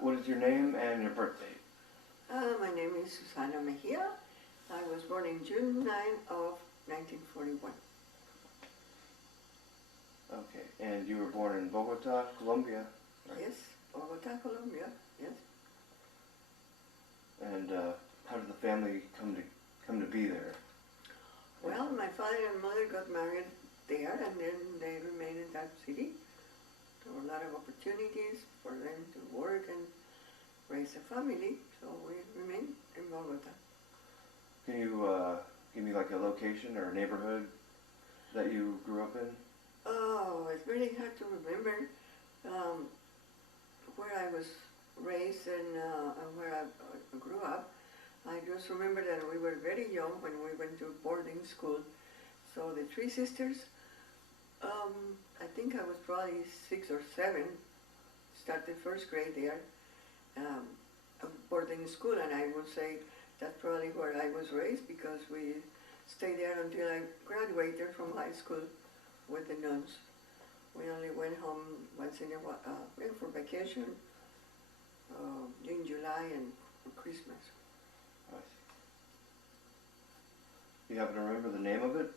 what is your name and your birth date? My name is Susana Mejia. I was born in June 9 of 1941. Okay, and you were born in Bogota, Colombia, right? Yes, Bogota, Colombia, yes. And how did the family come to be there? Well, my father and mother got married there, and then they remained in that city. There were a lot of opportunities for them to work and raise a family, so we remained in Bogota. Can you give me like a location or a neighborhood that you grew up in? Oh, it's really hard to remember where I was raised and where I grew up. I just remember that we were very young when we went to boarding school. So the three sisters, I think I was probably 6 or 7, started first grade there, boarding school, and I would say that's probably where I was raised because we stayed there until I graduated from high school with the nuns. We only went home once in a while, for vacation, in July and for Christmas. I see. You happen to remember the name of it?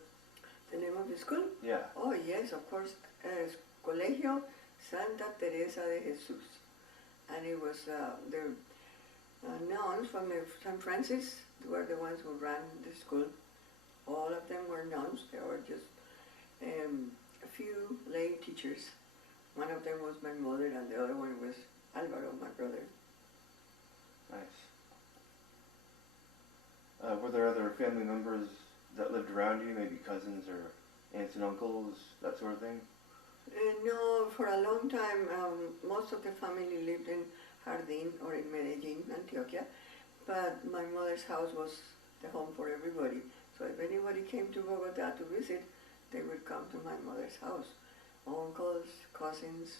The name of the school? Yeah. Oh yes, of course, Colegio Santa Teresa de Jesus. And it was the nuns from San Francis were the ones who ran the school. All of them were nuns. There were just a few lay teachers. One of them was my mother and the other one was Alvaro, my brother. Nice. Were there other family members that lived around you, maybe cousins or aunts and uncles, that sort of thing? No, for a long time, most of the family lived in Jardín or in Medellín, Antioquia, but my mother's house was the home for everybody. So if anybody came to Bogota to visit, they would come to my mother's house. Uncles, cousins,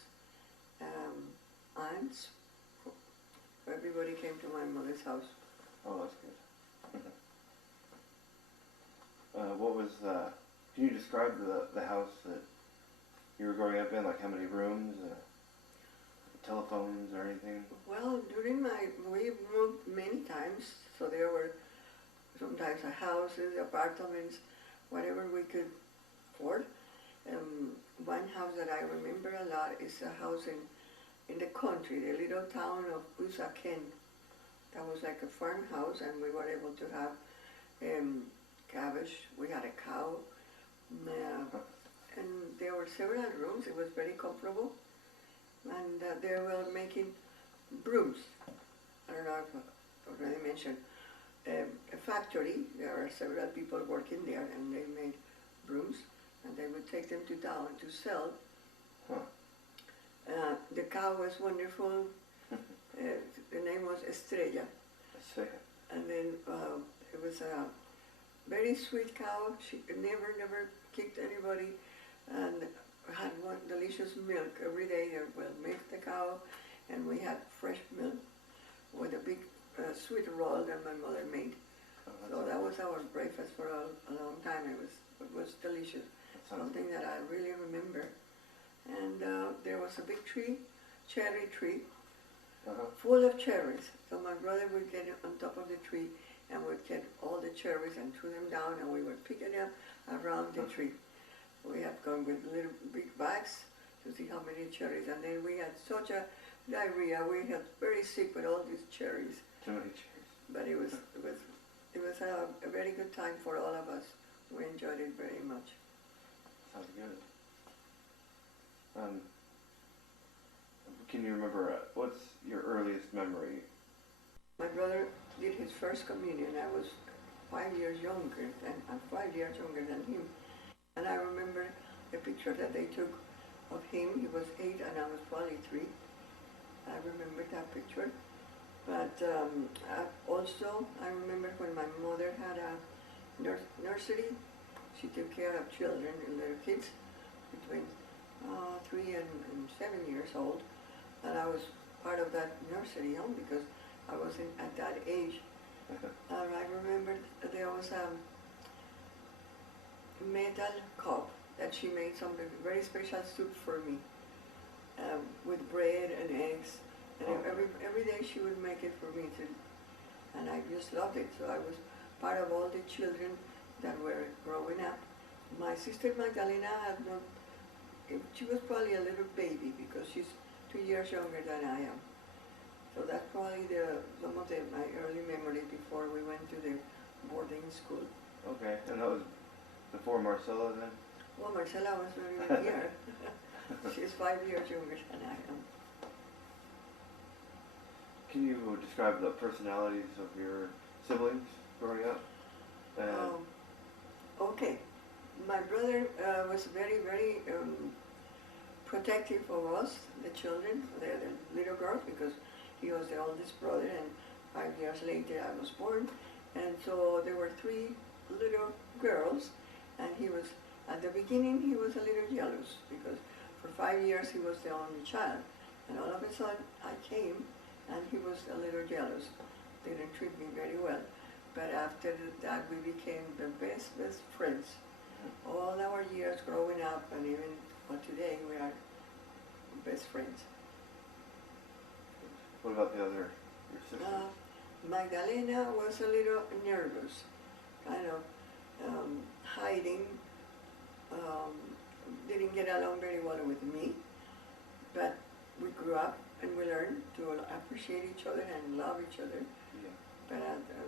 aunts, everybody came to my mother's house. Oh, that's good. What was, can you describe the house that you were growing up in, like how many rooms, telephones or anything? Well, we moved many times, so there were sometimes houses, apartments, whatever we could afford. One house that I remember a lot is a house in the country, the little town of Usaquén. That was like a farmhouse, and we were able to have cabbage. We had a cow, and there were several rooms. It was very comfortable, and they were making brooms. I don't know if I already mentioned a factory. There are several people working there, and they made brooms, and they would take them to town to sell. Huh. The cow was wonderful. The name was Estrella. Estrella. And then it was a very sweet cow. She never kicked anybody, and had one delicious milk every day. Well, milk the cow, and we had fresh milk with a big sweet roll that my mother made. Oh, so that was our breakfast for a long time. It was delicious. Something that I really remember. And there was a big tree, cherry tree, full of cherries. So my brother would get on top of the tree and would get all the cherries and threw them down, and we would pick it up around the tree. We had gone with little big bags to see how many cherries, and then we had such a diarrhea. We got very sick with all these cherries. Too many cherries. But it was a very good time for all of us. We enjoyed it very much. Sounds good. Can you remember, what's your earliest memory? My brother did his first communion. I was 5 years younger, and I'm 5 years younger than him. And I remember the picture that they took of him. He was 8 and I was probably 3. I remember that picture. But also, I remember when my mother had a nursery. She took care of children and little kids between 3 and 7 years old, and I was part of that nursery home because I wasn't at that age. I remember there was a metal cup that she made some very special soup for me with bread and eggs, and every she would make it for me to, and I just loved it. So I was part of all the children that were growing up. My sister Magdalena had not, she was probably a little baby because she's 2 years younger than I am. So that's probably some of my early memories before we went to the boarding school. Okay, and that was before Marcella then? Well, Marcela was not even here. She's 5 years younger than I am. Can you describe the personalities of your siblings growing up? Okay. My brother was very, very protective of us, the children, the little girls, because he was the oldest brother, and 5 years later I was born. And so there were 3 little girls, and he was, at the beginning, he was a little jealous, because for 5 years he was the only child. And all of a sudden I came, and he was a little jealous. Didn't treat me very well. But after that we became the best friends. All our years growing up, and even today we are best friends. What about your sisters? Magdalena was a little nervous, kind of hiding, didn't get along very well with me, but we grew up and we learned to appreciate each other and love each other. Yeah. But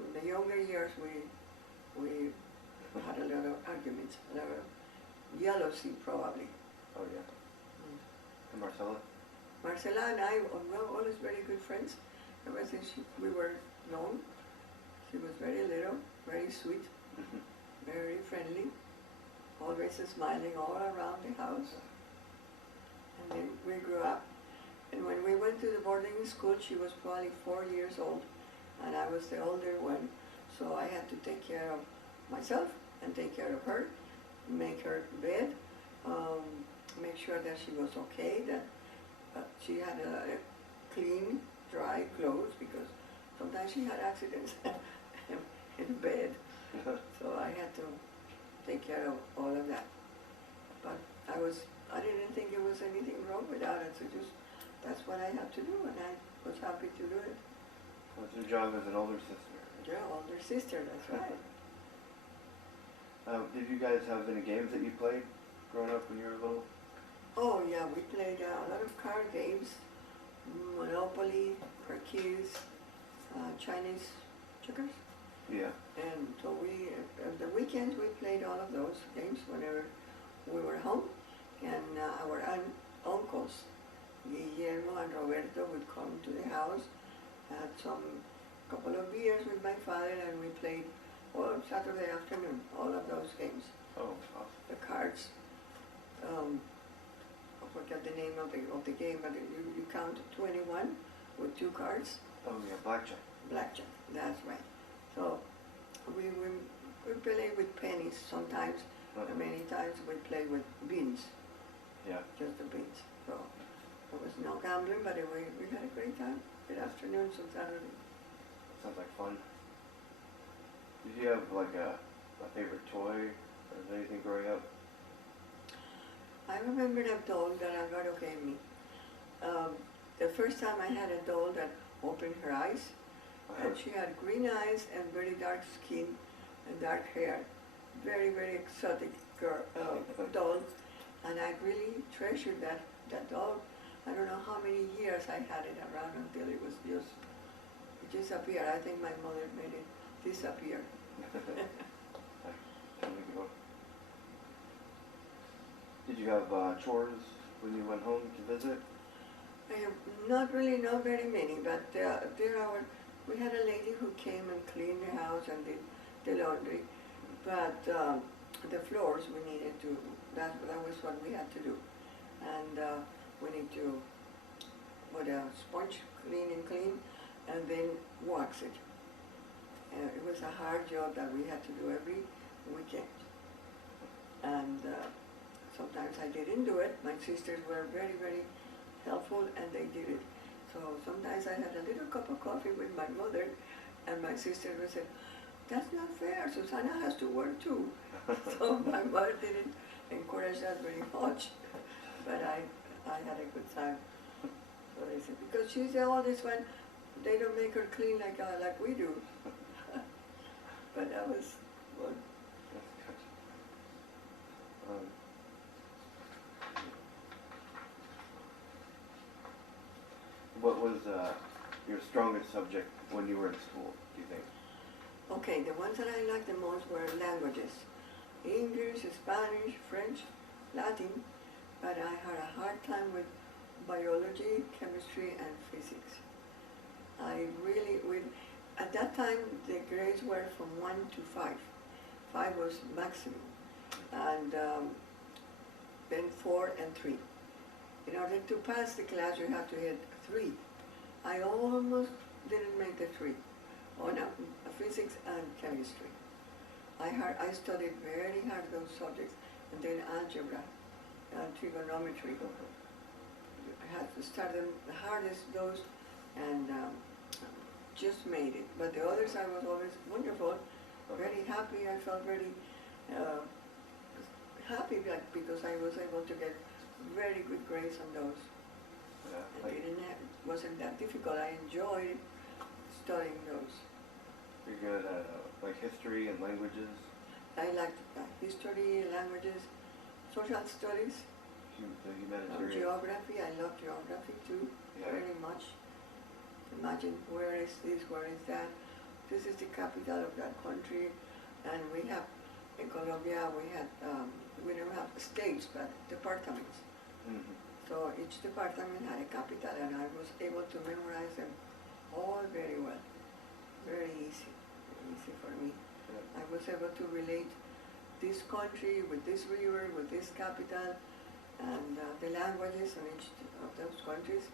in the younger years we had a lot of arguments, a lot of jealousy probably. Oh yeah. And Marcella? Marcela and I were always very good friends ever since we were known. She was very little, very sweet, very friendly, always smiling all around the house. And then we grew up, and when we went to the boarding school, she was probably 4 years old, and I was the older one, so I had to take care of myself and take care of her, make her bed, make sure that she was okay, that she had a clean, dry clothes, because sometimes she had accidents in bed. So I had to take care of all of that. But I didn't think it was anything wrong with that. So just, that's what I had to do, and I was happy to do it. What's your job as an older sister? Yeah, older sister, that's right. Did you guys have any games that you played growing up when you were little? Oh yeah, we played a lot of card games, Monopoly, Parkees, Chinese checkers. Yeah. And so the weekends we played all of those games whenever we were home. And our uncles, Guillermo and Roberto, would come to the house, had couple of beers with my father, and we played all Saturday afternoon, all of those games. Oh, awesome. The cards, I forget the name of the game, but you count 21 with 2 cards. Oh yeah, blackjack. Blackjack, that's right. So we play with pennies sometimes, and many times we play with beans. Yeah. Just the beans. So there was no gambling, but we had a great time. Good afternoons on Saturday. Sounds like fun. Did you have like a favorite toy or anything growing up? I remember a doll that Alvaro gave me. The first time I had a doll that opened her eyes, and she had green eyes and very dark skin and dark hair. Very, very exotic girl, doll, and I really treasured that doll. I don't know how many years I had it around until it disappeared. I think my mother made it disappear. Did you have chores when you went home to visit? Not very many, but we had a lady who came and cleaned the house and did the laundry, but the floors we needed to, that was what we had to do. And we need to put a sponge clean, and then wax it. It was a hard job that we had to do every weekend. And sometimes I didn't do it. My sisters were very, very helpful, and they did it. So sometimes I had a little cup of coffee with my mother, and my sister would say, "That's not fair, Susana has to work too." So my mother didn't encourage that very much, but I had a good time. So they said, because she's the oldest one, they don't make her clean like we do. But that was fun. That's gotcha. What was your strongest subject when you were in school, do you think? Okay, the ones that I liked the most were languages. English, Spanish, French, Latin, but I had a hard time with biology, chemistry, and physics. I really, at that time, the grades were from 1 to 5. 5 was maximum, and then 4 and 3. In order to pass the class, you have to hit 3. I almost didn't make the 3 on physics and chemistry. I studied very hard those subjects, and then algebra and trigonometry. I had to start them the hardest, those, and just made it. But the others, I was always wonderful, very happy. I felt very happy because I was able to get very good grades on those. Yeah, Wasn't that difficult. I enjoyed studying those. you're good at history and languages? I liked history, languages, social studies, The humanitarian. geography. I love geography too, Yeah. very much. Imagine where is this, where is that. This is the capital of that country, and we have in Colombia we don't have states but departments. Mm-hmm. So each department had a capital, and I was able to memorize them all very well. Very easy for me. Yeah. I was able to relate this country with this river, with this capital, and the languages in each of those countries,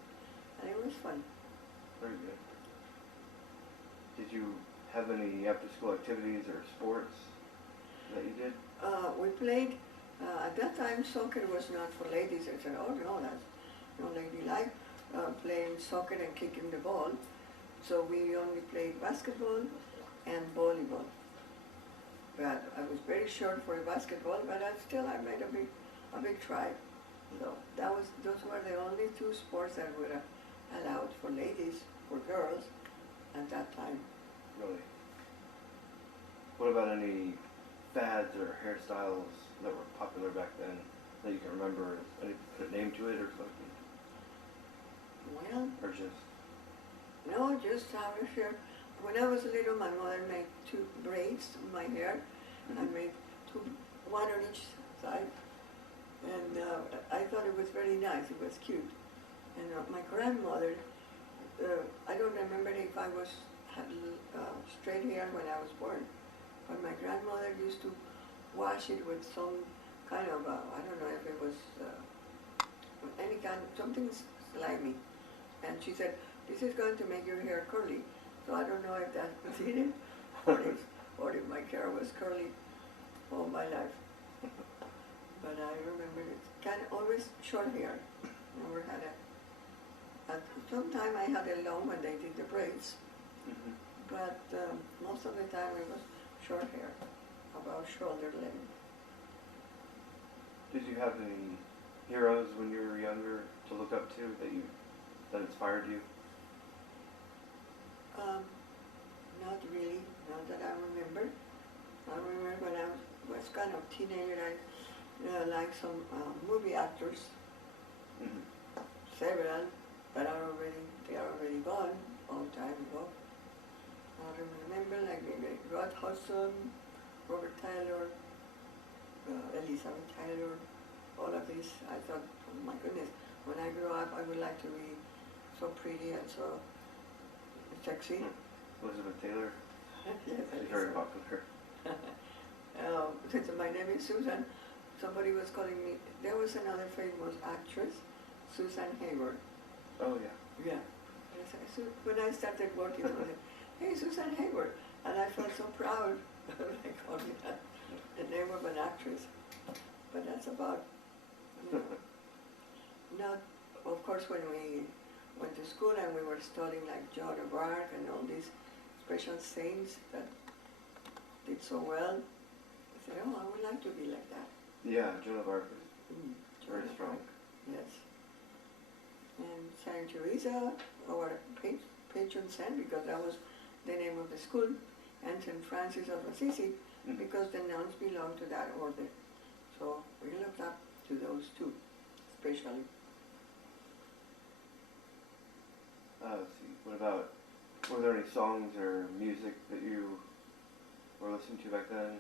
and it was fun. Very good. Did you have any after-school activities or sports that you did? We played, at that time soccer was not for ladies. I said, oh no, that's no ladylike, playing soccer and kicking the ball. So we only played basketball and volleyball. But I was very short for basketball, but I made a big try. So those were the only 2 sports that were allowed for ladies, for girls at that time. Really? What about any fads or hairstyles that were popular back then that you can remember? Any put a name to it or something? Well, Or just? no, just out of here. When I was little, my mother made 2 braids in my hair. I made 2, 1 on each side, and I thought it was very nice. It was cute. And my grandmother, I don't remember if I had straight hair when I was born, but my grandmother used to wash it with some kind of I don't know if it was any kind, something slimy, and she said, "This is going to make your hair curly." So I don't know if that was in it, or if my hair was curly all my life. But I remember it kind of always short hair. Never had at some time I had a long when they did the braids, but most of the time it was short hair, about shoulder length. Did you have any heroes when you were younger to look up to that inspired you? Not really, not that I remember. I remember when I was kind of teenager, I liked some movie actors, several, but they are already gone a long time ago. I remember like maybe Rod Hudson, Robert Taylor, Elizabeth Taylor, all of these. I thought, oh my goodness, when I grow up, I would like to be so pretty and so sexy. Elizabeth Taylor? Yes, She's very popular. Since my name is Susan, somebody was calling me, there was another famous actress, Susan Hayward. Oh, yeah. Yeah. When I started working, I said, "Hey, Susan Hayward," and I felt so proud when they called me that, the name of an actress. But that's about, not, of course, when we went to school and we were studying like Joan of Arc and all these special saints that did so well, I said, oh, I would like to be like that. Yeah, Joan of Arc is very Joan of strong. Arc, yes. And Saint Teresa, our Assumption Saint, because that was the name of the school, and St. Francis of Assisi, because the nuns belonged to that order. So we looked up to those two, especially. Let's see, what about, were there any songs or music that you were listening to back then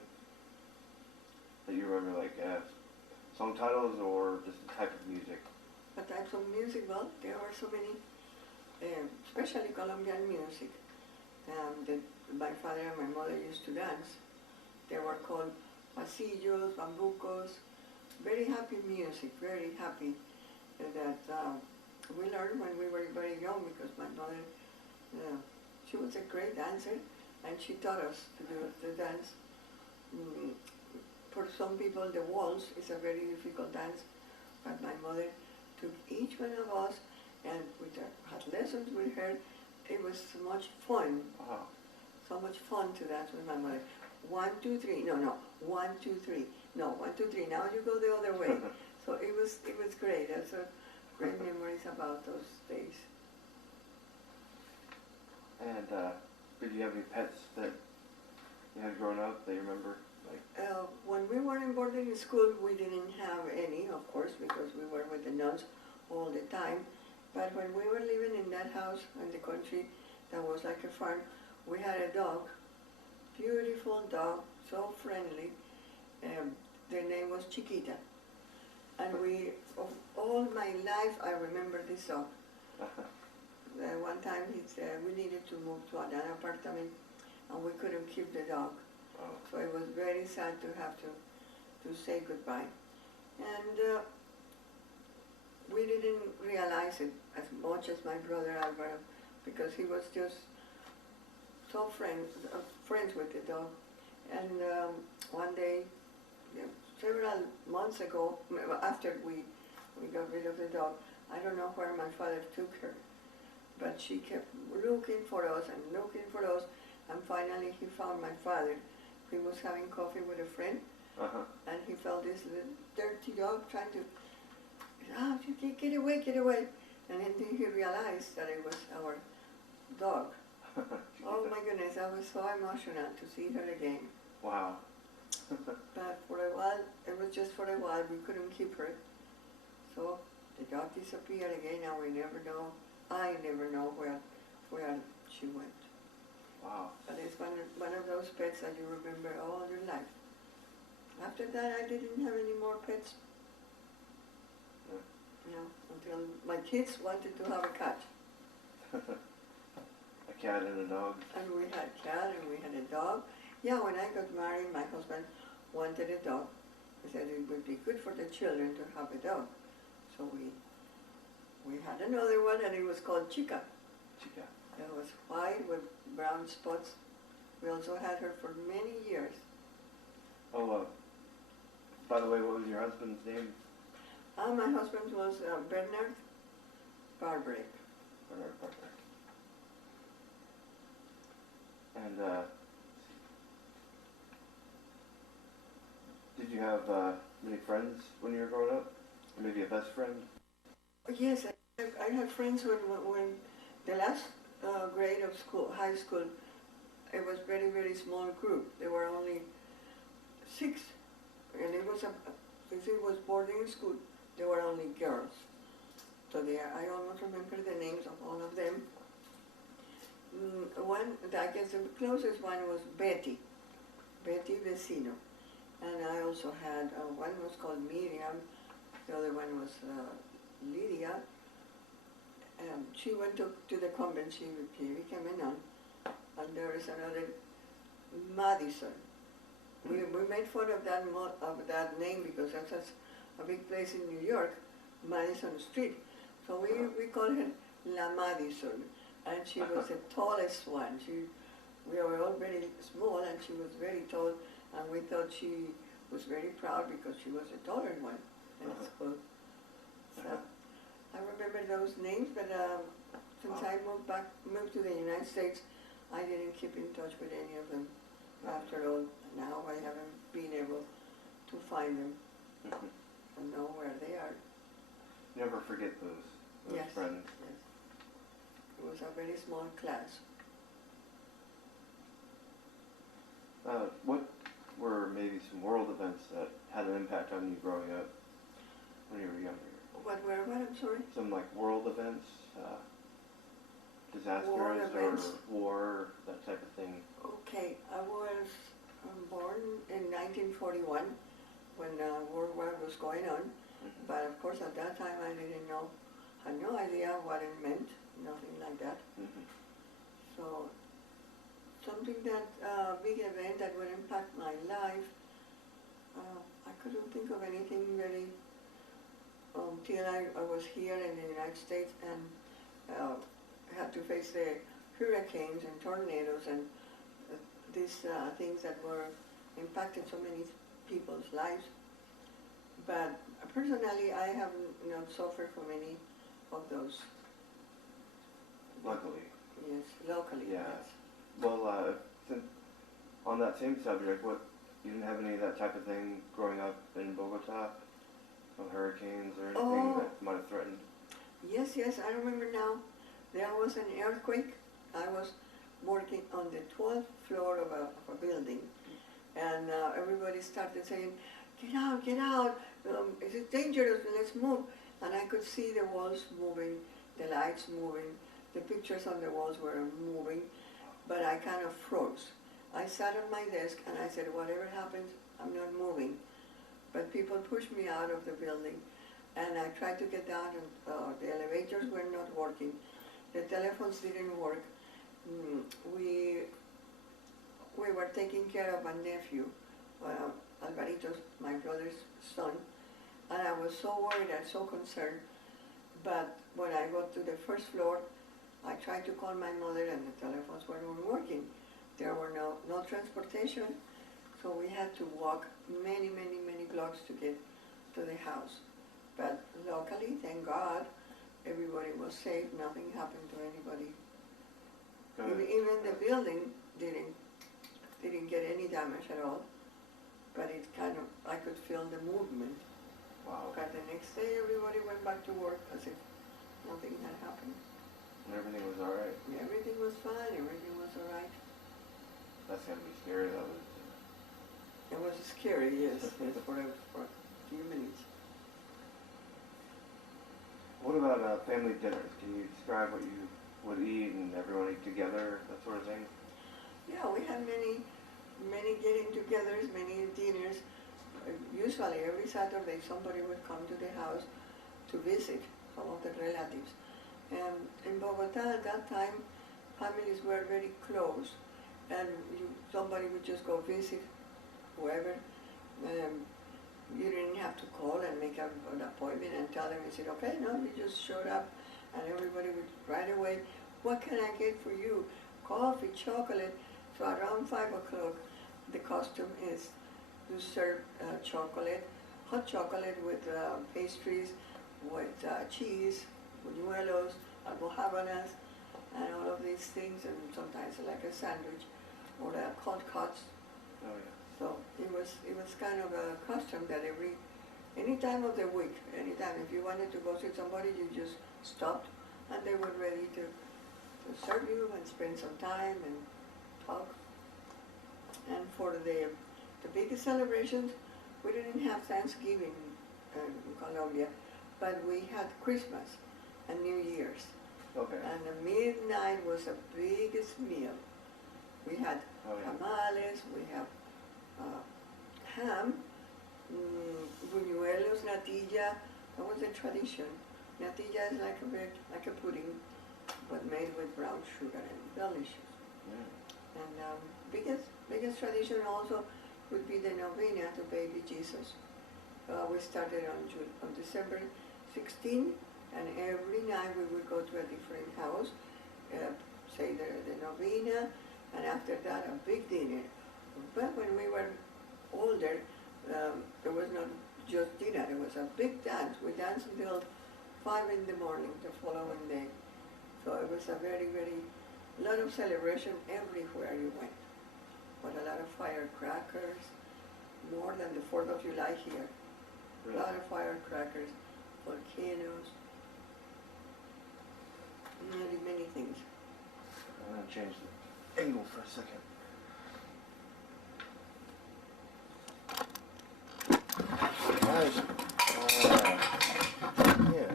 that you remember, like song titles or just the type of music? What types of music? Well, there were so many, especially Colombian music, that my father and my mother used to dance. They were called pasillos, bambucos, very happy music, very happy, that we learned when we were very young, because my mother, she was a great dancer, and she taught us to do the dance. For some people, the waltz is a very difficult dance, but my mother took each one of us, and we had lessons with her. It was so much fun. Wow. So much fun to dance with my mother. 1, 2, 3. No. 1, 2, 3. No, 1, 2, 3. Now you go the other way. So it was great. That's a great memories about those days. And did you have any pets that you had growing up that you remember? Like, when we were in boarding school, we didn't have any, of course, because we were with the nuns all the time. But when we were living in that house in the country, that was like a farm, we had a dog, beautiful dog, so friendly. Their name was Chiquita. And all my life, I remember this dog. One time we needed to move to another apartment, and we couldn't keep the dog. Oh. So it was very sad to have to say goodbye. And we didn't realize it as much as my brother Alvaro, because he was just so friends with the dog. And one day, several months ago, after we got rid of the dog, I don't know where my father took her, but she kept looking for us and looking for us, and finally he found my father. He was having coffee with a friend, and he felt this little dirty dog trying to, get away, get away. And then he realized that it was our dog. Oh my goodness, I was so emotional to see her again. Wow. But for a while, it was just for a while, we couldn't keep her. So the dog disappeared again, and we never know, I never know where she went. Wow. But it's one of those pets that you remember all your life. After that, I didn't have any more pets. Until my kids wanted to have a cat. A cat and a dog. And we had a cat and we had a dog. Yeah, when I got married, my husband wanted a dog. He said it would be good for the children to have a dog. So we had another one, and it was called Chica. Chica. It was white with brown spots. We also had her for many years. Oh, by the way, what was your husband's name? My husband was Bernard Barbarek. Bernard Barbarek. And did you have many friends when you were growing up? Or maybe a best friend? Yes, I had friends when the last grade of school, high school, it was very, very small group. There were only 6, and it was since it was boarding school, there were only girls. So I almost remember the names of all of them. I guess the closest one was Betty Vecino. And I also had, one was called Miriam, the other one was Lydia. She went to the convent, she became a nun. And there is another, Madison. We made fun of that name because that's a big place in New York, Madison Street. So we called her La Madison, and she was the tallest one. We were all very small, and she was very tall, and we thought she was very proud because she was the taller one in school. So I remember those names, but since I moved to the United States, I didn't keep in touch with any of them. After all, now I haven't been able to find them and know where they are. Never forget those Yes, friends. yes. It was a very small class. What were maybe some world events that had an impact on you growing up when you were younger? What, I'm sorry? Some like world events, disasters World events. or war, that type of thing. Okay, I was born in 1941 when World War was going on, but of course at that time I didn't know, had no idea what it meant, nothing like that. So something that, big event that would impact my life, I couldn't think of anything very, till I was here in the United States and had to face the hurricanes and tornadoes and these things that were impacted so many people's lives. But personally, I have not suffered from any of those. Luckily. Yes, locally, Yeah. yes. Well, on that same subject, you didn't have any of that type of thing growing up in Bogota? No hurricanes or anything that might have threatened? Yes, I remember now. There was an earthquake. I was working on the 12th floor of a building, and everybody started saying, get out, it's dangerous, let's move. And I could see the walls moving, the lights moving, the pictures on the walls were moving, but I kind of froze. I sat on my desk and I said, whatever happens, I'm not moving. But people pushed me out of the building, and I tried to get down, and the elevators were not working. The telephones didn't work. We were taking care of my nephew, Alvarito's, my brother's son, and I was so worried and so concerned. But when I got to the first floor, I tried to call my mother and the telephones weren't working. There were no transportation, so we had to walk many blocks to get to the house. But luckily, thank God, everybody was safe, nothing happened to anybody. Even the building didn't get any damage at all, but it kind of, I could feel the movement. Wow. But the next day, everybody went back to work as if nothing had happened. And everything was all right? Everything was fine, everything was all right. That's going to be scary, though. It was scary, yes, for a few minutes. What about family dinners? Can you describe what you would eat and everyone eat together, that sort of thing? Yeah, we had many getting-togethers, many dinners. Usually every Saturday somebody would come to the house to visit some of the relatives. And in Bogota at that time, families were very close, and somebody would just go visit whoever. You didn't have to call and make an appointment and tell them, you said, okay, no, you just showed up, and everybody would right away, what can I get for you? Coffee, chocolate. So around 5 o'clock, the custom is to serve chocolate, hot chocolate with pastries, with cheese, buñuelos, almojábanas, and all of these things, and sometimes like a sandwich or cold cuts. Oh, yeah. So it was kind of a custom that any time of the week, anytime if you wanted to go see somebody, you just stopped and they were ready to serve you and spend some time and talk. And for the biggest celebrations, we didn't have Thanksgiving in Colombia, but we had Christmas and New Year's. Okay. And the midnight was the biggest meal. We had tamales, we have ham, buñuelos, natilla. That was a tradition. Natilla is like a pudding, but made with brown sugar and delicious. Yeah. And biggest tradition also would be the novena to baby Jesus. We started on December 16, and every night we would go to a different house, say the novena, and after that a big dinner. But when we were older, there was not just dinner, it was a big dance. We danced until 5 in the morning the following day. So it was a very lot of celebration everywhere you went. But a lot of firecrackers, more than the 4th of July here. Really? A lot of firecrackers, volcanoes. Many, many things. I'm going to change the angle for a second. Nice. Yeah.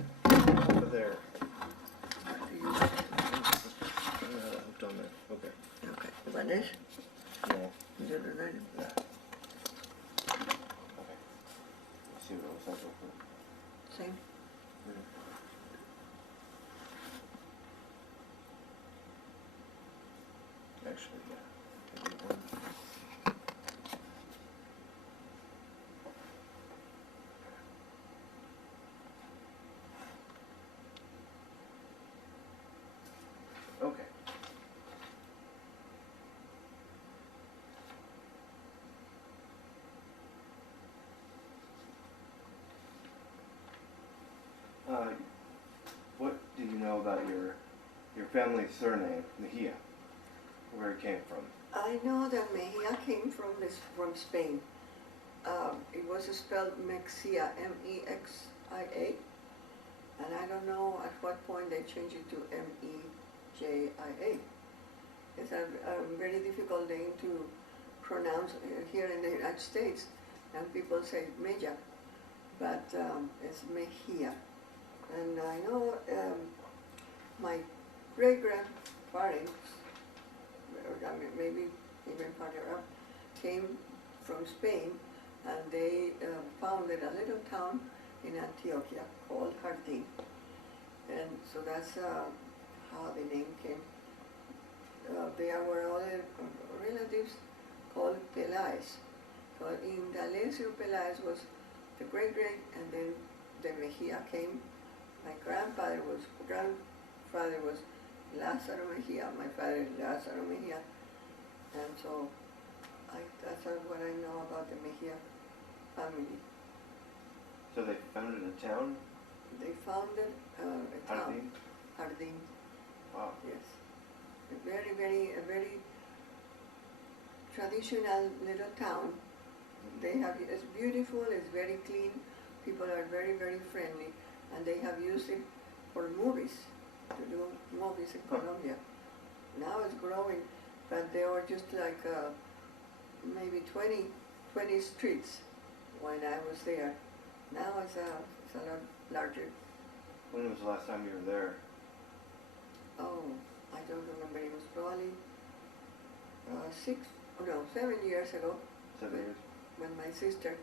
Over there. Hooked on there. Okay. Okay. What is? No. You do that? Yeah. Okay. Let's see what it looks like real quick. Same. Actually, yeah. Maybe one. Okay. What do you know about your family's surname, Mejia? Where it came from? I know that Mejia came from Spain. It was spelled Mexia, Mexia, and I don't know at what point they changed it to Mejia. It's a very difficult name to pronounce here in the United States, and people say Mejia, but it's Mejia. And I know my great-grandparents, I mean, maybe even farther up, came from Spain, and they founded a little town in Antioquia called Jardín. And so that's how the name came. There were other relatives called Peláez. So in D'Alessio, Peláez was the great-great, and then the Mejia came. My grandfather was Lázaro Mejia, my father is Lázaro Mejia, and so that's what I know about the Mejia family. So they founded a town? They founded a town. Jardín? Jardín. Wow. Yes. A very traditional little town. It's beautiful, it's very clean, people are very, very friendly, and they have used it for movies, to do movies in Colombia. Now it's growing, but there were just like maybe 20 streets when I was there. Now it's a lot larger. When was the last time you were there? Oh, I don't remember. It was probably 7 years ago. 7 years? When my sister,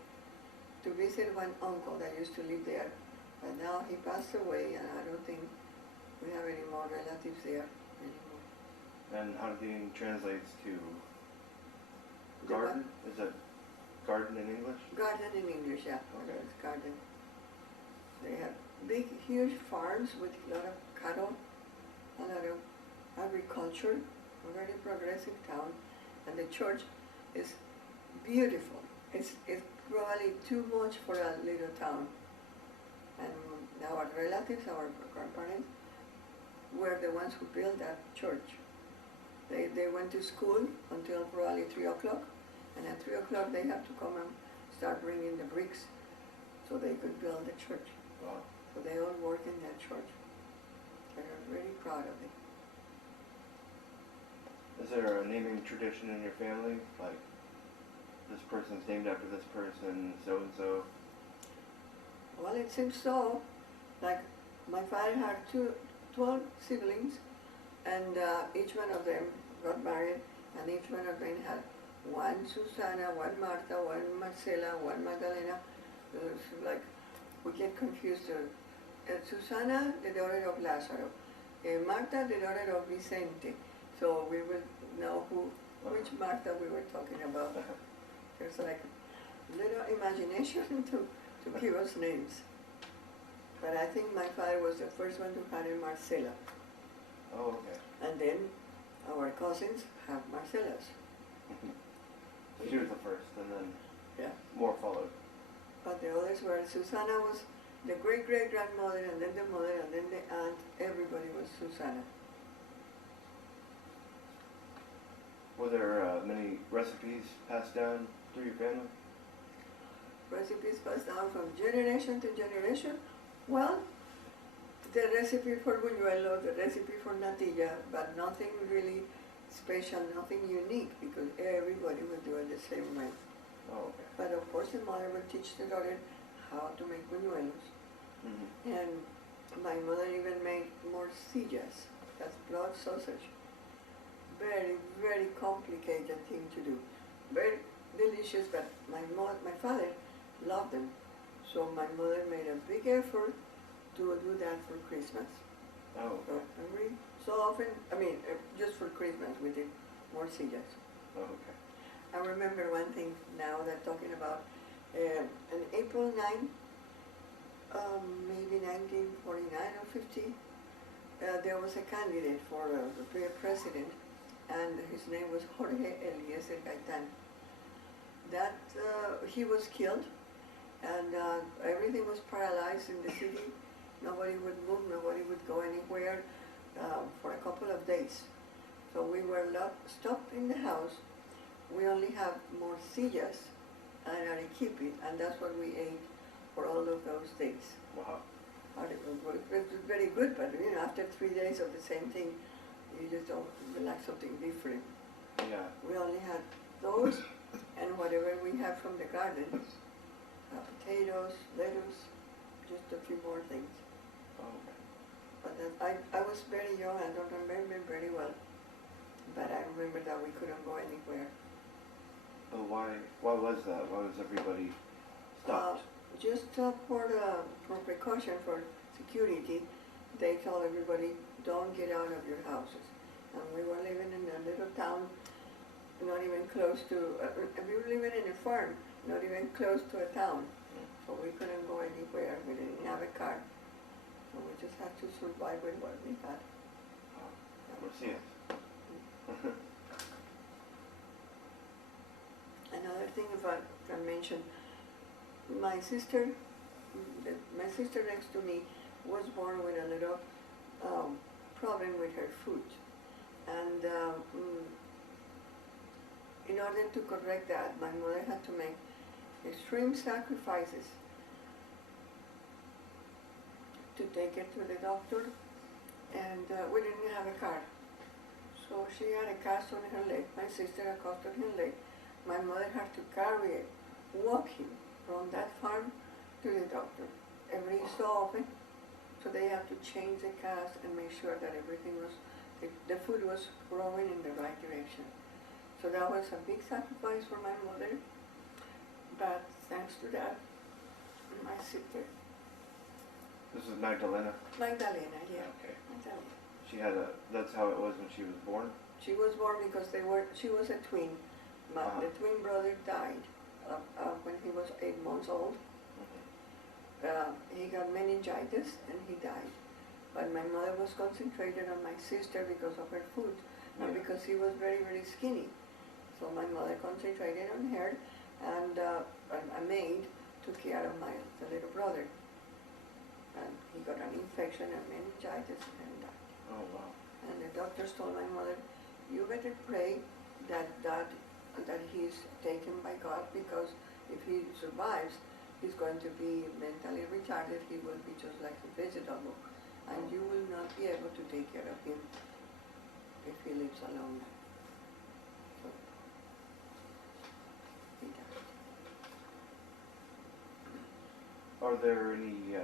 to visit one uncle that used to live there. But now he passed away, and I don't think we have any more relatives there anymore. And Jardín translates to garden? Is it garden in English? Garden in English, yeah. Okay. It's garden. They have big, huge farms with a lot of cattle, a lot of agriculture, a very progressive town, and the church is beautiful. It's probably too much for a little town. And our relatives, our grandparents, were the ones who built that church. They went to school until probably 3 o'clock, and at 3 o'clock they had to come and start bringing the bricks so they could build the church. Wow. So they all work in that church. They are very proud of it. Is there a naming tradition in your family? Like, this person's named after this person, so-and-so? Well, it seems so. Like, my father had 12 siblings, and each one of them got married, and each one of them had one Susana, one Marta, one Marcela, one Magdalena. It's like, we get confused. Susana, the daughter of Lázaro. Marta, the daughter of Vicente. So we will know which Marta we were talking about. There's like little imagination to give us names. But I think my father was the first one to have a Marcela. Oh, okay. And then our cousins have Marcelas. She was the first, and then Yeah. more followed. But the others were, Susana was the great-great-grandmother, and then the mother, and then the aunt. Everybody was Susana. Were there many recipes passed down through your family? Recipes passed down from generation to generation. Well, the recipe for buñuelo, the recipe for natilla, but nothing really special, nothing unique, because everybody will do it the same way. Oh, okay. But of course the mother will teach the daughter how to make buñuelos. Mm-hmm. And my mother even made morcillas, that's blood sausage. Very, very complicated thing to do. Very delicious, but my father loved them. So my mother made a big effort to do that for Christmas. Oh, So okay. so often, just for Christmas we did morcillas. Oh, okay. I remember one thing now that talking about on April 9, maybe 1949 or 50, there was a candidate for the president, and his name was Jorge Eliezer Gaitan. That he was killed, and everything was paralyzed in the city. Nobody would move, nobody would go anywhere for a couple of days. So we were stopped in the house. We only have morcillas and arequipe, and that's what we ate for all of those days. Wow. And it was very good, but after 3 days of the same thing, you just don't like something different. Yeah. We only had those and whatever we have from the garden, potatoes, lettuce, just a few more things. Oh, okay. But I was very young, I don't remember very well, but I remember that we couldn't go anywhere. Oh, why was that? Why was everybody stopped? Just for precaution, for security, they told everybody, don't get out of your houses. And we were living in a little town, not even close to, we were living in a farm, not even close to a town. So we couldn't go anywhere, we didn't have a car. So we just had to survive with what we had. We'll see it. Another thing, if I can mention, my sister next to me was born with a little problem with her foot. And in order to correct that, my mother had to make extreme sacrifices to take her to the doctor, and we didn't have a car. So she had a cast on her leg, my sister a cast on her leg. My mother had to carry it, walking from that farm to the doctor every so often. So they had to change the cast and make sure that everything was, the food was growing in the right direction. So that was a big sacrifice for my mother, but thanks to that, my sister. This is Magdalena? Magdalena, yeah. Okay. Magdalena. She had that's how it was when she was born? She was born because she was a twin. The twin brother died when he was 8 months old. He got meningitis and he died. But my mother was concentrated on my sister because of her food and because he was very, very skinny. So my mother concentrated on her, and a maid took care of the little brother. And he got an infection and meningitis and died. Oh, wow. And the doctors told my mother, you better pray that he's taken by God, because if he survives, he's going to be mentally retarded. He will be just like a vegetable, and you will not be able to take care of him if he lives alone. So he died. Are there any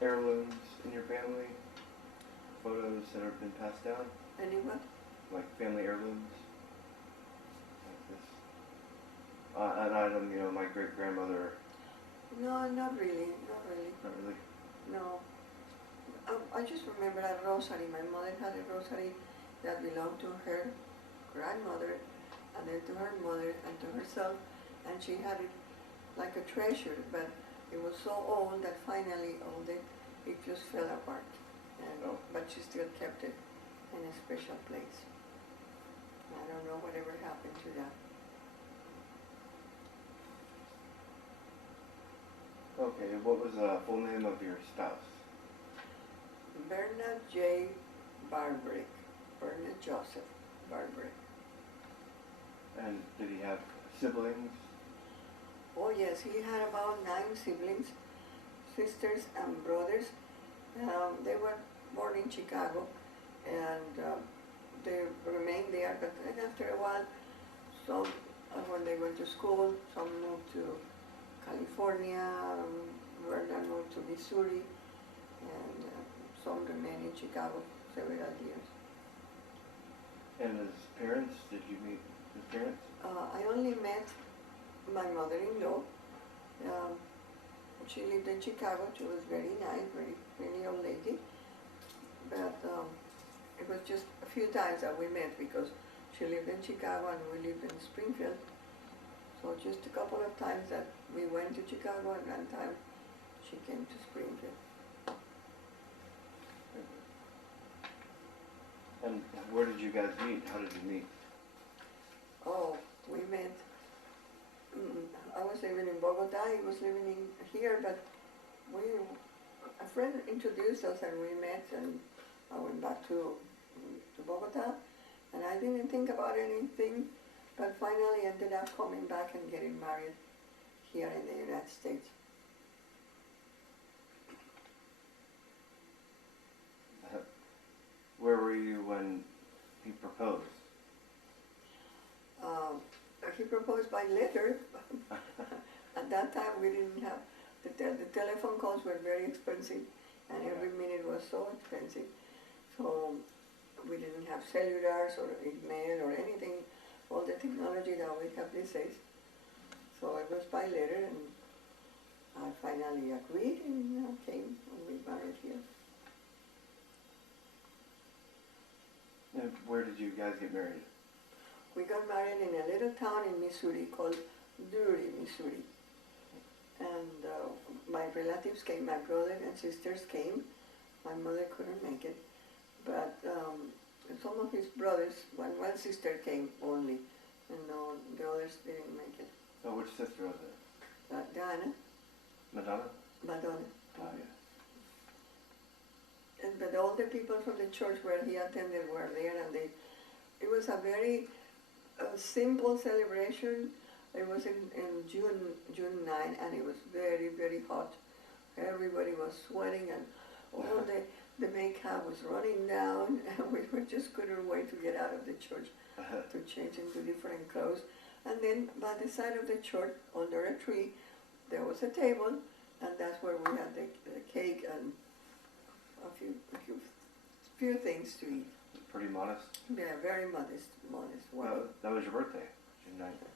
heirlooms in your family? Photos that have been passed down? Any what? Like family heirlooms? Like this? An item, my great-grandmother... No, not really, not really. Not really? No. I just remember a rosary. My mother had a rosary that belonged to her grandmother, and then to her mother, and to herself, and she had it like a treasure, but it was so old that finally it just fell apart. But she still kept it in a special place. I don't know whatever happened to that. Okay, what was the full name of your spouse? Bernard J. Barbarek. Bernard Joseph Barbarek. And did he have siblings? Oh yes, he had about 9 siblings, sisters and brothers, They were born in Chicago, and they remained there. But then after a while, some when they went to school, some moved to California, Vernon moved to Missouri, and some remained in Chicago several years. And his parents, did you meet his parents? I only met my mother-in-law. Um, she lived in Chicago. She was very nice, very pretty old lady. But it was just a few times that we met because she lived in Chicago and we lived in Springfield. So just a couple of times that we went to Chicago and one time she came to Springfield. And where did you guys meet? How did you meet? Oh, we met. I was living in Bogota. He was living in here, but a friend introduced us and we met, and I went back to Bogota, and I didn't think about anything, but finally ended up coming back and getting married here in the United States. Where were you when he proposed? He proposed by letter. At that time we didn't have, the telephone calls were very expensive and every minute was so expensive. So we didn't have cellulars or email or anything, all the technology that we have these days. So it was by letter, and I finally agreed and came and we married here. And where did you guys get married? We got married in a little town in Missouri called Drury, Missouri. And my relatives came, my brother and sisters came. My mother couldn't make it. But some of his brothers, one sister came only, and no, the others didn't make it. Oh, which sister was it? Diana. Madonna? Madonna. Oh, yeah. But all the people from the church where he attended were there, and it was a very simple celebration. It was in June 9, and it was very, very hot. Everybody was sweating, and all the makeup was running down, and we just couldn't wait to get out of the church to change into different clothes. And then by the side of the church, under a tree, there was a table, and that's where we had the cake and a few things to eat. Pretty modest? Yeah, very modest wedding. That was your birthday, June 9th?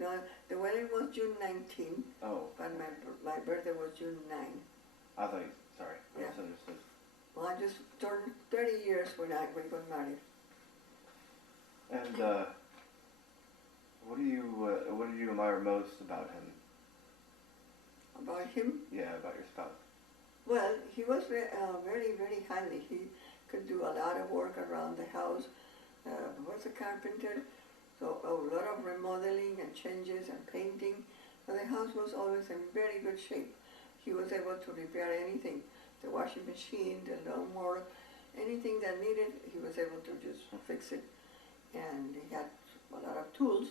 No, the wedding was June 19, Oh. but my birthday was June 9. I thought sorry, I Yeah. misunderstood. Well, I just turned 30 years when we got married. And what do you admire most about him? About him? Yeah, about your spouse. Well, he was very, very handy. He could do a lot of work around the house. Was a carpenter, so a lot of remodeling and changes and painting. But the house was always in very good shape. He was able to repair anything, the washing machine, the lawnmower, anything that needed, he was able to just fix it. And he had a lot of tools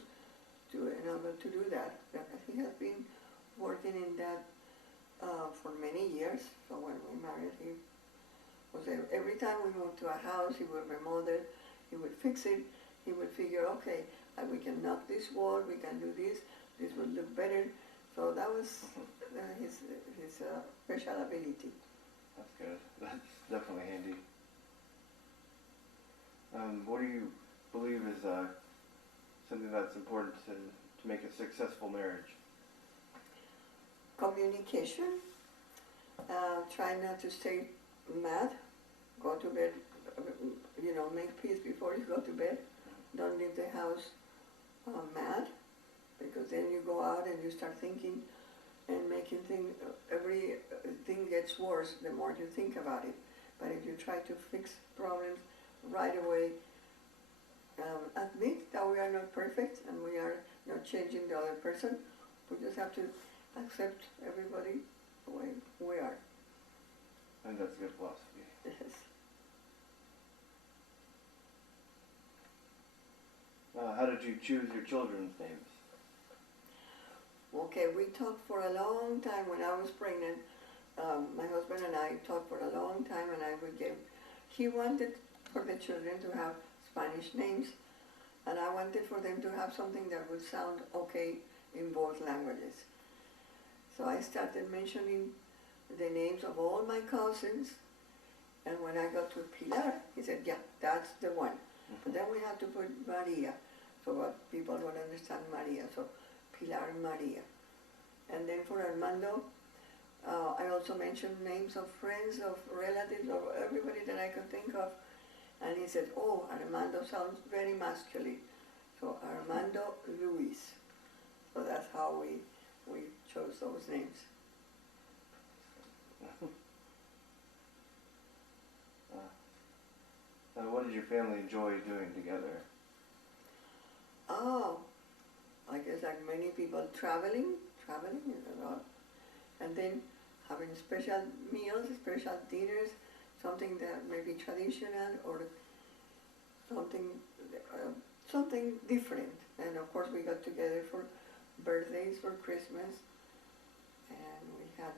to enable to do that. He has been working in that for many years. So when we married, he was every time we moved to a house, he would remodel, he would fix it, he would figure, okay, we can knock this wall, we can do this would look better. So that was his special ability. That's good. That's definitely handy. What do you believe is something that's important to make a successful marriage? Communication. Try not to stay mad. Go to bed, make peace before you go to bed. Don't leave the house mad, because then you go out and you start thinking and making things, everything gets worse the more you think about it. But if you try to fix problems right away, admit that we are not perfect and we are not changing the other person. We just have to accept everybody the way we are. I think that's a good philosophy. Yes. How did you choose your children's names? Okay, we talked for a long time when I was pregnant. my husband and I talked for a long time, and I would give. He wanted for the children to have Spanish names, and I wanted for them to have something that would sound okay in both languages. So I started mentioning the names of all my cousins, and when I got to Pilar, he said, yeah, that's the one. But then we had to put Maria, so what people would understand Maria, so Pilar Maria. And then for Armando, I also mentioned names of friends, of relatives, of everybody that I could think of. And he said, oh, Armando sounds very masculine. So Armando Luis. So that's how we chose those names. What did your family enjoy doing together? Oh, I guess like many people, traveling is a lot. And then having special meals, special dinners, something that may be traditional or something different. And of course we got together for birthdays, for Christmas, and we had,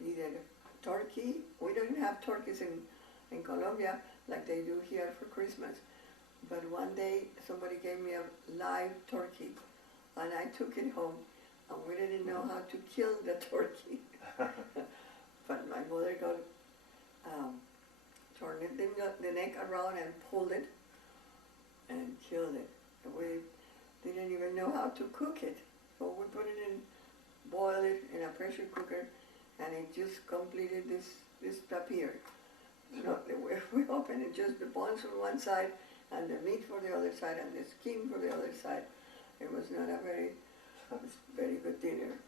we did turkey. We don't have turkeys in Colombia like they do here for Christmas. But one day somebody gave me a live turkey, and I took it home, and we didn't know how to kill the turkey. But my mother turned the neck around and pulled it and killed it. And we didn't even know how to cook it. So we put it in, boiled it in a pressure cooker, and it just completed this papier. You know, we opened it, just the bones on one side, and the meat for the other side, and the skin for the other side. It was not a very good dinner.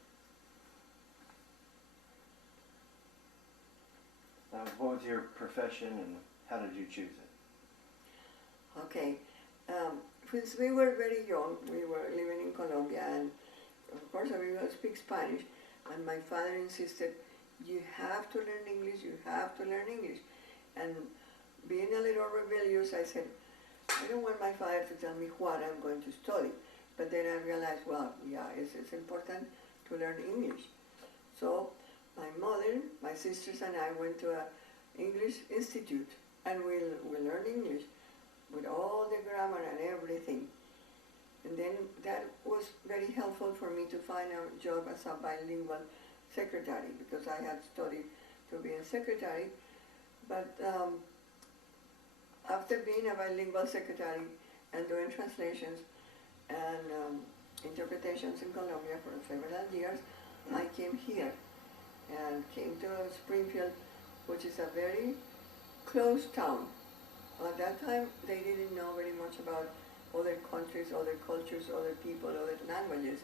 What was your profession and how did you choose it? Okay. Since we were very young, we were living in Colombia, and of course everyone speaks Spanish, and my father insisted, you have to learn English, you have to learn English. And being a little rebellious, I said, I don't want my father to tell me what I'm going to study. But then I realized, well, yeah, it's important to learn English. So my mother, my sisters, and I went to an English institute, and we learned English with all the grammar and everything. And then that was very helpful for me to find a job as a bilingual secretary, because I had studied to be a secretary. But after being a bilingual secretary and doing translations and interpretations in Colombia for several years, I came here and came to Springfield, which is a very close town. At that time, they didn't know very much about other countries, other cultures, other people, other languages.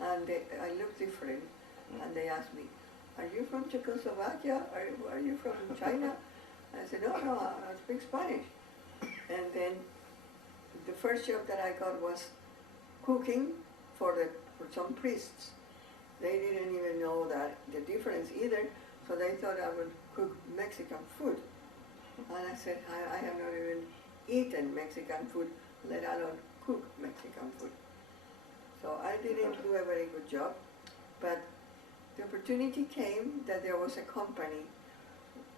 And I looked different, and they asked me, are you from Czechoslovakia? Are you from China? I said, no, I speak Spanish. And then the first job that I got was cooking for some priests. They didn't even know that the difference either, so they thought I would cook Mexican food. And I said, I have not even eaten Mexican food, let alone cook Mexican food. So I didn't do a very good job, but the opportunity came that there was a company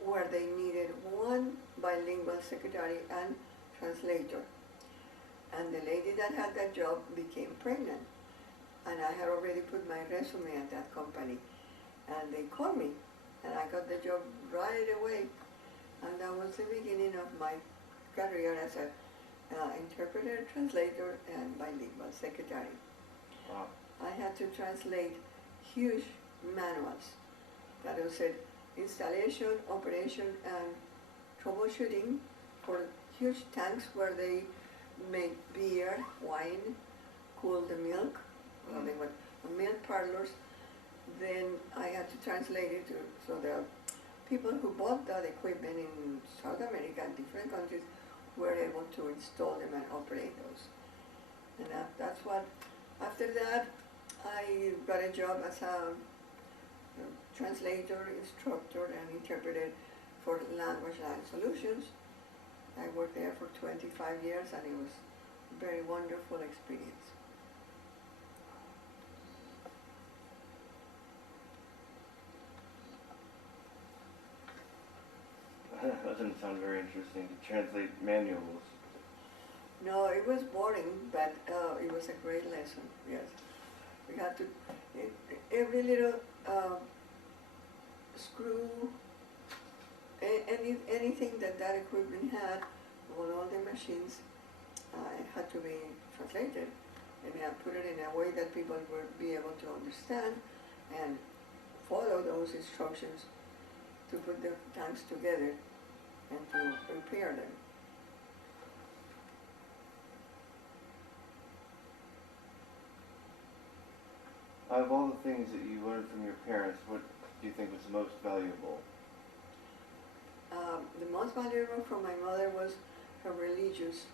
where they needed one bilingual secretary and translator. And the lady that had that job became pregnant. And I had already put my resume at that company. And they called me, and I got the job right away. And that was the beginning of my career as an interpreter, translator, and bilingual secretary. Wow. I had to translate huge manuals that said installation, operation, and troubleshooting for huge tanks where they make beer, wine, cool the milk. They were milk parlors. Then I had to translate it so the people who bought that equipment in South America and different countries were able to install them and operate those. And that's what, after that, I got a job as a translator, instructor, and interpreter for Language Line Solutions. I worked there for 25 years, and it was a very wonderful experience. sound very interesting, to translate manuals. No, it was boring, but it was a great lesson, yes. We had to, every little screw, anything that equipment had on all the machines, it had to be translated and put it in a way that people would be able to understand and follow those instructions to put the tanks together and to repair them. Out of all the things that you learned from your parents, what do you think was the most valuable? The most valuable from my mother was her religious,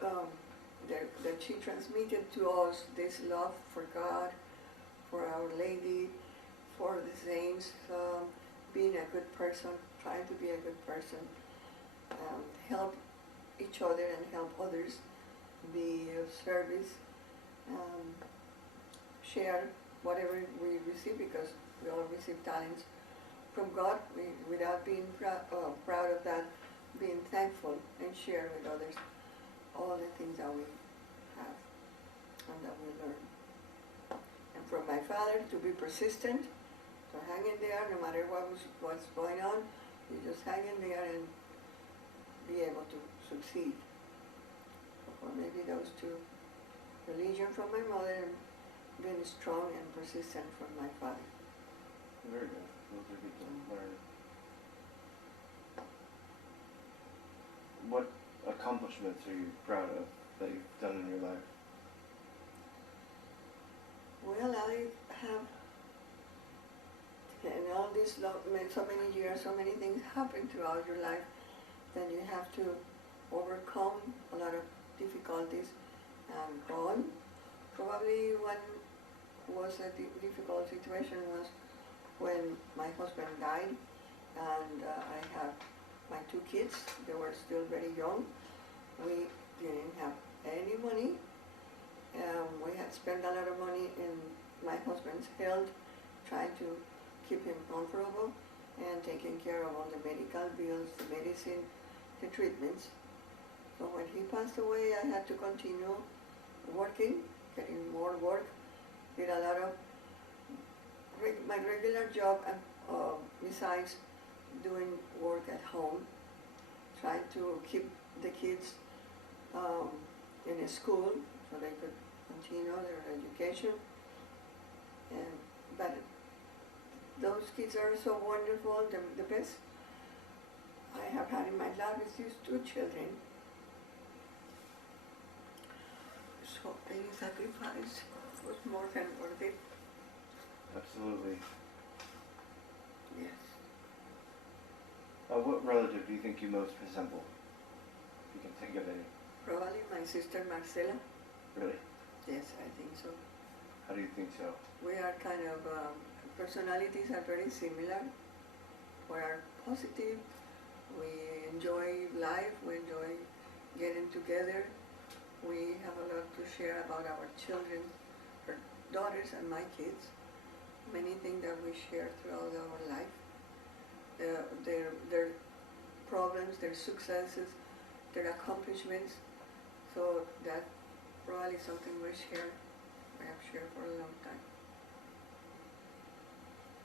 that she transmitted to us this love for God, for Our Lady, for the saints, being a good person, trying to be a good person, help each other and help others, be of service, share whatever we receive, because we all receive talents from God, without being proud of that, being thankful and share with others all the things that we have and that we learn. And from my father, to be persistent, to hang in there no matter what's going on, you just hang in there and be able to succeed. Or maybe those two, religion from my mother and being strong and persistent from my father. Very good. Those are good to learn. What accomplishments are you proud of that you've done in your life? Well, I have, in all this so many years, so many things happen throughout your life, then you have to overcome a lot of difficulties and go on. Probably one was a difficult situation was when my husband died, and I have my two kids. They were still very young. We didn't have any money. We had spent a lot of money in my husband's health, trying to keep him comfortable and taking care of all the medical bills, the medicine, the treatments. So when he passed away, I had to continue working, getting more work, did a lot of my regular job, and besides doing work at home, trying to keep the kids in a school so they could continue their education. But those kids are so wonderful. The best I have had in my life is these two children. So any sacrifice was more than worth it. Absolutely. Yes. What relative do you think you most resemble? If you can think of any. Probably my sister Marcela. Really? Yes, I think so. How do you think so? We are kind of, personalities are very similar. We are positive, we enjoy life, we enjoy getting together. We have a lot to share about our children, her daughters and my kids. Many things that we share throughout our life. Their problems, their successes, their accomplishments. So that's probably something we have shared for a long time.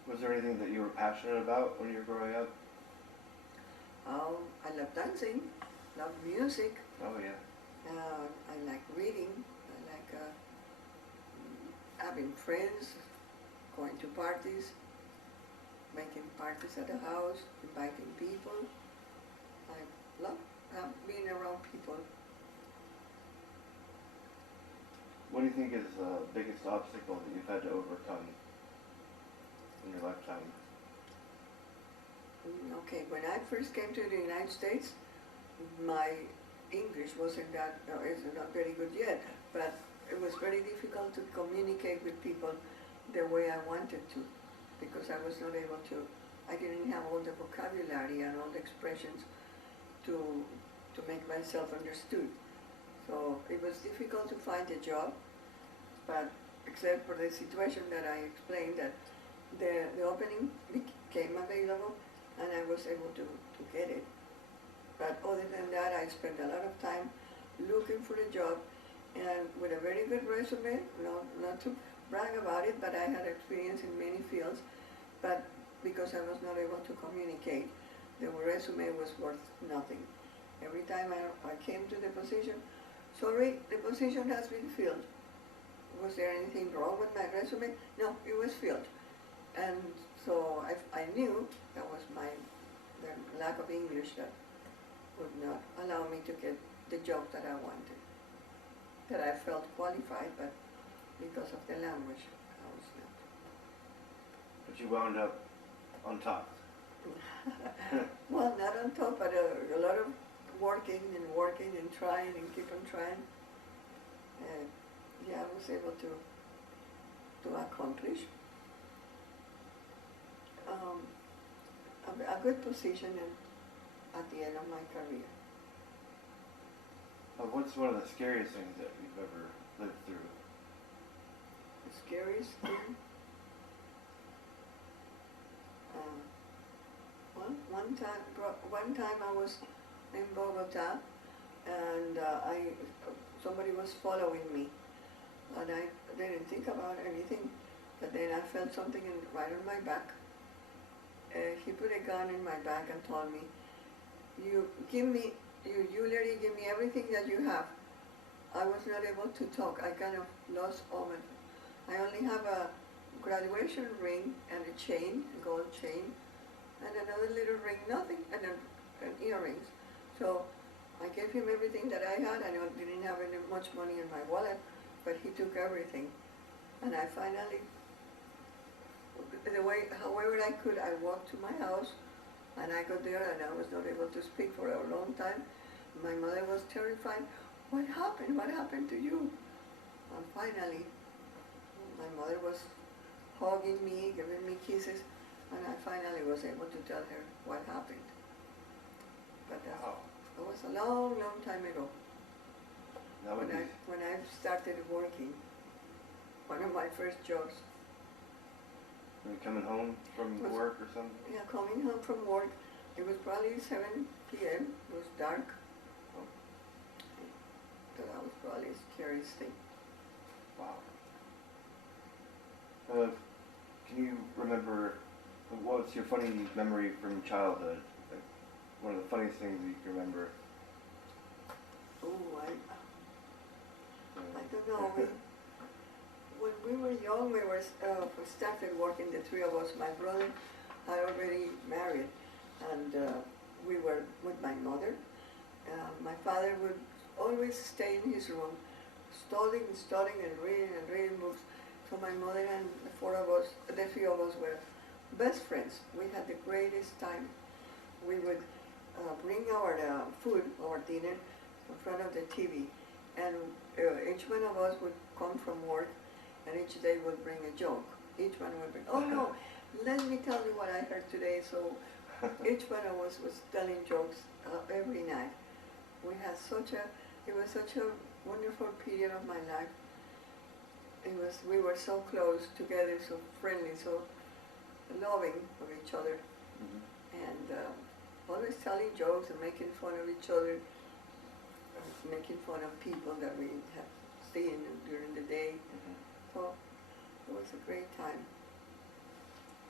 Was there anything that you were passionate about when you were growing up? Oh, I love dancing, love music. Oh yeah. I like reading. I like having friends, going to parties, making parties at the house, inviting people. I love being around people. What do you think is the biggest obstacle that you've had to overcome in your lifetime? Okay, when I first came to the United States, my English wasn't is not very good yet, but it was very difficult to communicate with people the way I wanted to, because I was not able to, I didn't have all the vocabulary and all the expressions to make myself understood. So it was difficult to find a job, but except for the situation that I explained, that the opening became available and I was able to get it. But other than that, I spent a lot of time looking for a job, and with a very good resume, not to brag about it, but I had experience in many fields, but because I was not able to communicate, the resume was worth nothing. Every time I came to the position, sorry, the position has been filled. Was there anything wrong with my resume? No, it was filled. And so I knew that was the lack of English that would not allow me to get the job that I wanted, that I felt qualified, but because of the language, I was not. But you wound up on top. Well, not on top, but a lot of working and trying and keep on trying. And yeah, I was able to accomplish a good position at the end of my career. What's one of the scariest things that you've ever lived through? The scariest thing? Well, one time I was in Bogota, and somebody was following me, and I didn't think about anything, but then I felt something right on my back. He put a gun in my back and told me, you literally give me everything that you have. I was not able to talk. I kind of lost all my, I only have a graduation ring and a chain, a gold chain, and another little ring, nothing, and earrings. So I gave him everything that I had. I didn't have any much money in my wallet, but he took everything. And I finally, however I could, I walked to my house, and I got there, and I was not able to speak for a long time. My mother was terrified. What happened? What happened to you? And finally, my mother was hugging me, giving me kisses, and I finally was able to tell her what happened. But that was a long, long time ago. When I started working, one of my first jobs. Were you coming home from work or something? Yeah, coming home from work. It was probably 7 p.m. It was dark. So that was probably the scariest thing. Wow. Can you remember, what's your funny memory from childhood? Like, one of the funniest things that you can remember? Oh, I don't know. When we were young, we started working, the three of us. My brother had already married, and we were with my mother. My father would always stay in his room, studying and reading books. So my mother and the three of us were best friends. We had the greatest time. We would bring our food, our dinner, in front of the TV, and each one of us would come from work, and each day would bring a joke. Each one would bring, oh no, let me tell you what I heard today. So each one of us was telling jokes every night. It was such a wonderful period of my life. We were so close together, so friendly, so loving of each other, and always telling jokes and making fun of each other, making fun of people that we had seen during the day. So it was a great time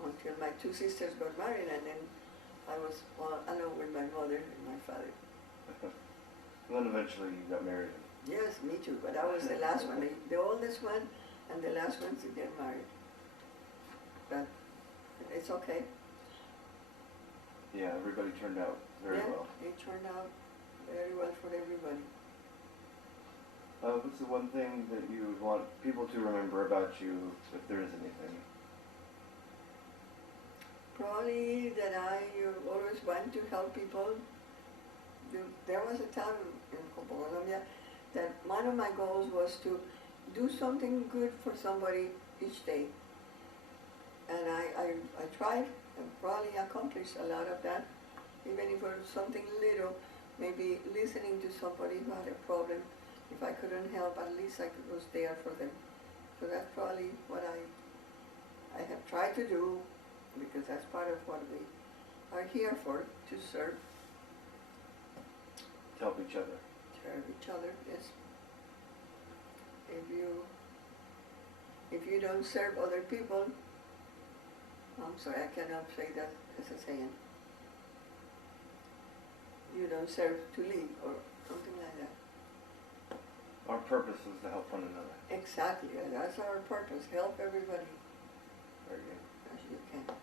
until my two sisters got married, and then I was alone with my mother and my father. And then eventually you got married. Yes, me too, but I was the last one, the oldest one, and the last one to get married. But it's okay. Yeah, everybody turned out very well. Yeah, it turned out very well for everybody. What's the one thing that you would want people to remember about you, if there is anything? Probably that I always want to help people. There was a time in Colombia that one of my goals was to do something good for somebody each day. And I tried and probably accomplished a lot of that, even if it was something little, maybe listening to somebody who had a problem. If I couldn't help, at least I was there for them. So that's probably what I have tried to do, because that's part of what we are here for, to serve. To help each other. To help each other, yes. If you don't serve other people, I'm sorry, I cannot say that as a saying. You don't serve to live, or something like that. Our purpose is to help one another. Exactly, and that's our purpose, help everybody Very good. as you can.